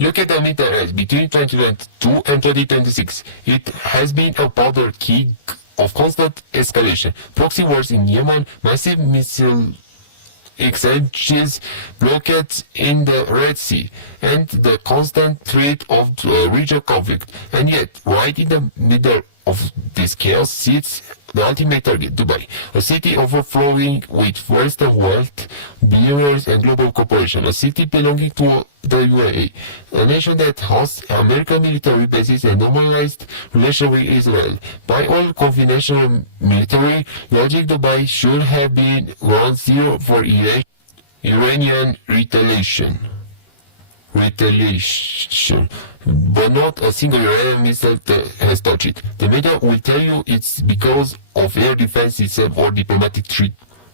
Look at the Middle East between 2022 and 2026. It has been a powder keg of constant escalation. Proxy wars in Yemen, massive missile exchanges, blockades in the Red Sea, and the constant threat of regional conflict. And yet, right in the middle of this chaos sits the ultimate target, Dubai, a city overflowing with Western wealth, billionaires and global corporations, a city belonging to the UAE, a nation that hosts American military bases and normalized relations with Israel. By all conventional military logic, Dubai should have been ground zero for Iranian retaliation, but not a single Iranian missile has touched it. The media will tell you it's because of air defense itself or diplomatic treat.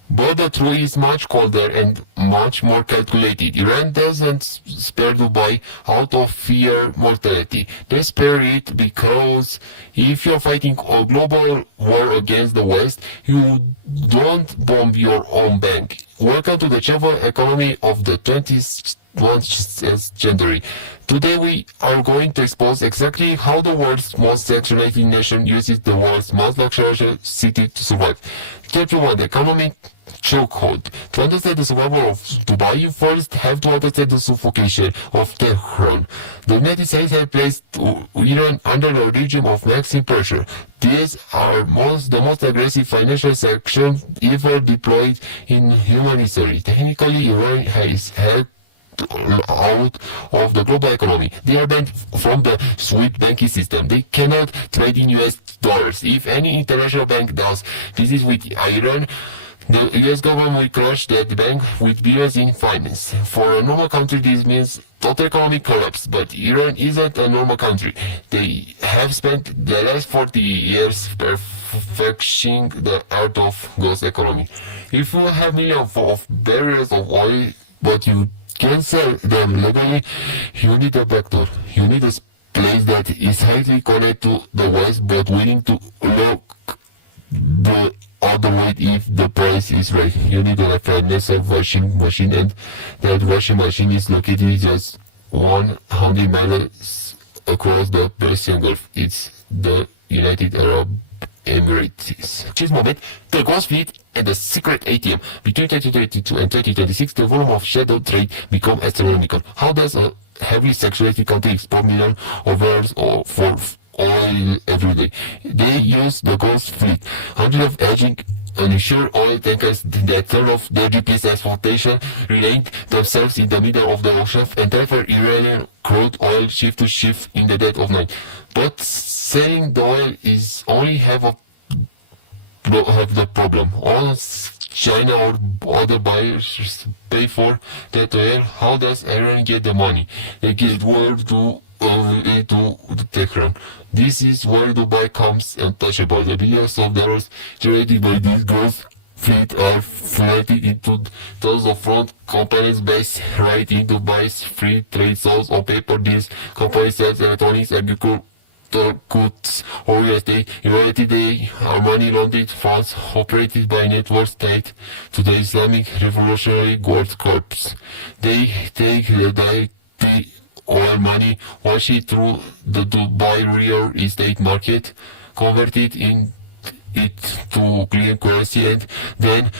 But the truth is much colder and much more calculated. Iran doesn't spare Dubai out of fear mortality. They spare it because if you're fighting a global war against the West, you don't bomb your own bank. Welcome to the travel economy of the 21st century. Today we are going to expose exactly how the world's most saturated nation uses the world's most luxurious city to survive. Chapter 1. Economic chokehold. To understand the survival of Dubai, you first have to understand the suffocation of Tehran. The United States has placed Iran under a regime of maximum pressure. These are the most aggressive financial sanctions ever deployed in human history. Technically, Iran has had out of the global economy. They are banned from the SWIFT banking system. They cannot trade in US dollars. If any international bank does business with Iran, the US government will crush that bank with billions in fines. For a normal country, this means total economic collapse, but Iran isn't a normal country. They have spent the last 40 years perfecting the art of ghost economy. If you have millions of barrels of oil, but you can sell them legally, you need a backdoor. You need a place that is highly connected to the West but willing to look the other way if the price is right. You need a massive washing machine, and that washing machine is located just 100 miles across the Persian Gulf. It's the United Arab Emirates. This moment, the ghost fleet and the secret ATM. Between 2022 and 2026, the volume of shadow trade become astronomical. How does a heavily saturated country export millions of barrels for oil every day? They use the ghost fleet. Hundreds of aging uninsured oil tankers that turn off their GPS exploitation, relaying themselves in the middle of the ocean, and transfer Iranian crude oil ship to ship in the dead of night. But selling the oil is only have the problem. All China or other buyers pay for that oil. How does Iran get the money? They give word to Tehran. This is where Dubai comes untouchable. The billions of dollars generated by this growth fleet are flooded into thousands of front companies based right in Dubai's free trade zones. On paper, these companies sell electronics, agriculture, goods, or real estate. In reality, they are money laundering funds operated by networks tied to the Islamic Revolutionary Guard Corps. They take the dirty oil money, wash it through the Dubai real estate market, convert it to clean currency, and then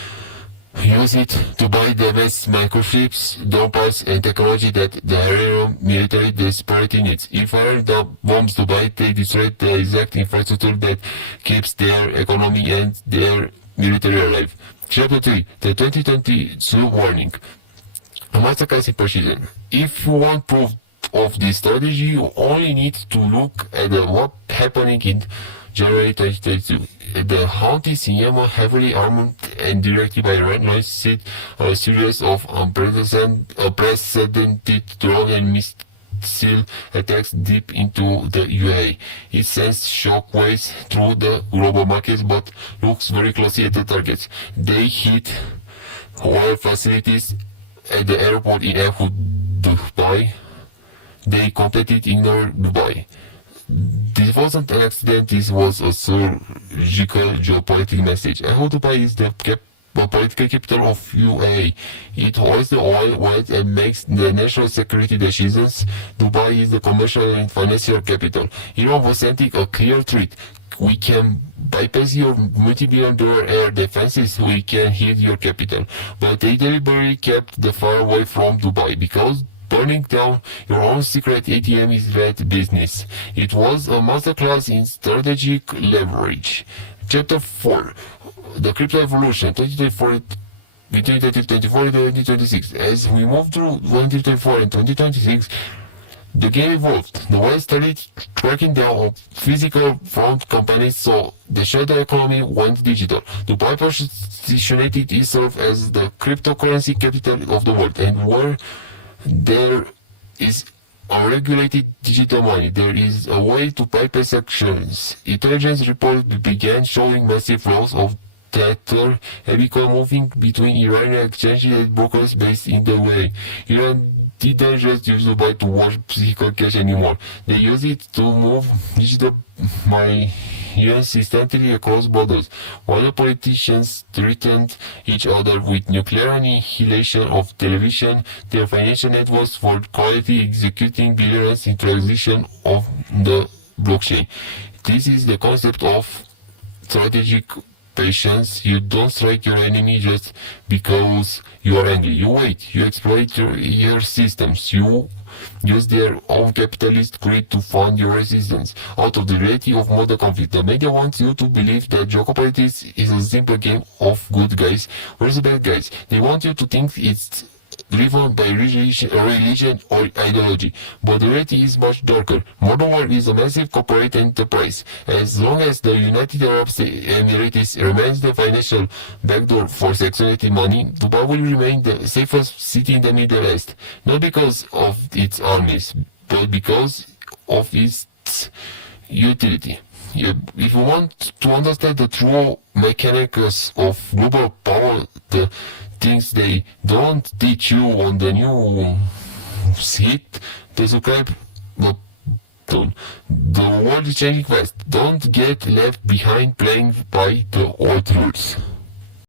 use it to buy the best microchips, drones, and technology that the Iranian military desperately needs. If Iran bombs Dubai, they destroy the exact infrastructure that keeps their economy and their military alive. Chapter 3. The 2022 Warning. A masterclass in precision. If you want proof of this strategy, you only need to look at what happening in January 2022. The Houthis in Yemen, heavily armed and directed by Iran, launched a series of unprecedented drone and missile attacks deep into the UAE. It sends shockwaves through the global markets, but looks very closely at the targets. They hit oil facilities at the airport in Abu Dhabi. They completely ignored Dubai. This wasn't an accident, this was a surgical geopolitical message. I hope Dubai is the political capital of UAE. It holds the oil, wealth, and makes the national security decisions. Dubai is the commercial and financial capital. Iran was sending a clear threat. We can bypass your multi-billion-dollar air defenses, we can hit your capital. But they deliberately kept the fire away from Dubai, because burning down your own secret ATM is bad business. It was a masterclass in strategic leverage. Chapter 4. The Crypto Evolution, 2024, between 2024 and 2026. As we move through 2024 and 2026, the game evolved. The West started cracking down on physical front companies, so the shadow economy went digital. Dubai positioned itself as the cryptocurrency capital of the world, and where there is unregulated digital money, there is a way to bypass sanctions. Intelligence reports began showing massive flows of data and become moving between Iranian exchanges and brokers based in the UAE. Iran didn't just use Dubai to wash physical cash anymore. They use it to move digital money instantly across borders, while the politicians threatened each other with nuclear annihilation of television, their financial networks for quietly executing billions in transition of the blockchain. This is the concept of strategic patience. You don't strike your enemy just because you are angry. You wait. You exploit your systems. You use their own capitalist greed to fund your resistance. Out of the reality of modern conflict, the media wants you to believe that geopolitics is a simple game of good guys versus bad guys. They want you to think it's driven by religion or ideology, but the reality is much darker. Modern world is a massive corporate enterprise. As long as the United Arab Emirates remains the financial backdoor for sexuality money, Dubai will remain the safest city in the Middle East, not because of its armies, but because of its utility. If you want to understand the true mechanics of global power, the things they don't teach you on the new hit the subscribe button. The world is changing fast. Don't get left behind playing by the old rules.